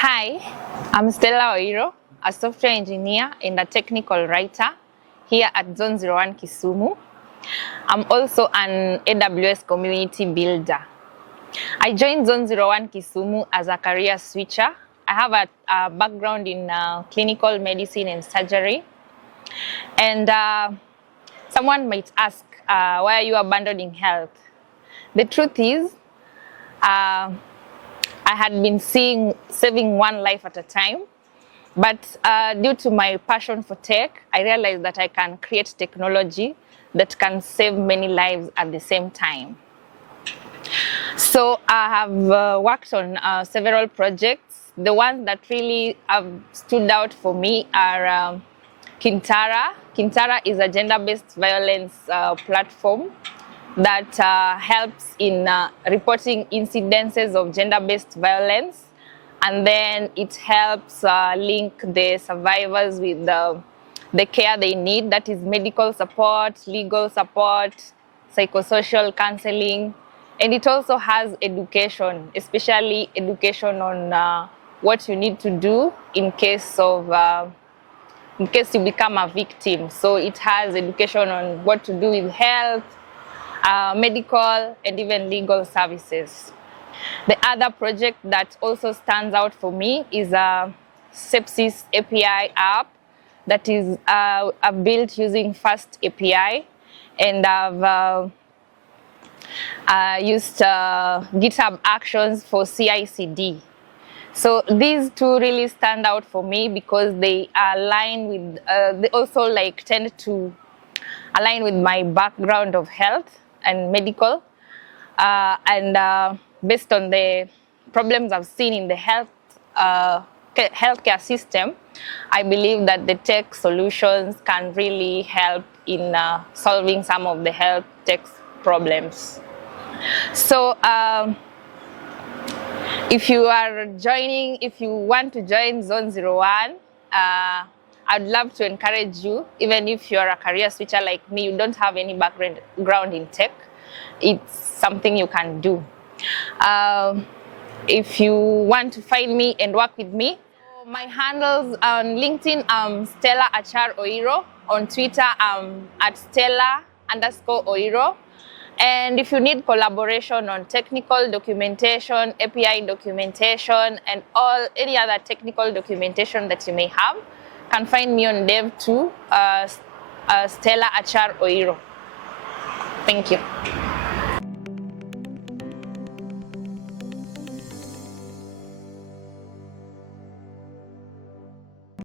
Hi, I'm Stella Oiro, a software engineer and a technical writer here at Zone 01 Kisumu. I'm also an AWS community builder. I joined Zone 01 Kisumu as a career switcher. I have a background in clinical medicine and surgery. And someone might ask, why are you abandoning health? The truth is, I had been saving one life at a time, but due to my passion for tech, I realized that I can create technology that can save many lives at the same time. So I have worked on several projects. The ones that really have stood out for me are Kintara. Kintara is a gender-based violence platform that helps in reporting incidences of gender-based violence, and then it helps link the survivors with the care they need, that is medical support, legal support, psychosocial counseling, and it also has education, especially education on what you need to do in case you become a victim. So it has education on what to do with health, medical, and even legal services. The other project that also stands out for me is a sepsis API app that is built using FastAPI, and I've used GitHub Actions for CI/CD. So these two really stand out for me because they align with, they also tend to align with my background of health and medical, and based on the problems I've seen in the healthcare system, I believe that the tech solutions can really help in solving some of the health tech problems. So if you want to join Zone 01, I'd love to encourage you, even if you're a career switcher like me, you don't have any background in tech, it's something you can do. If you want to find me and work with me, my handles on LinkedIn, Stella Oiro. On Twitter, at Stella_Oiro. And if you need collaboration on technical documentation, API documentation, and any other technical documentation that you may have, you can find me on dev2, Stella Oiro. Thank you.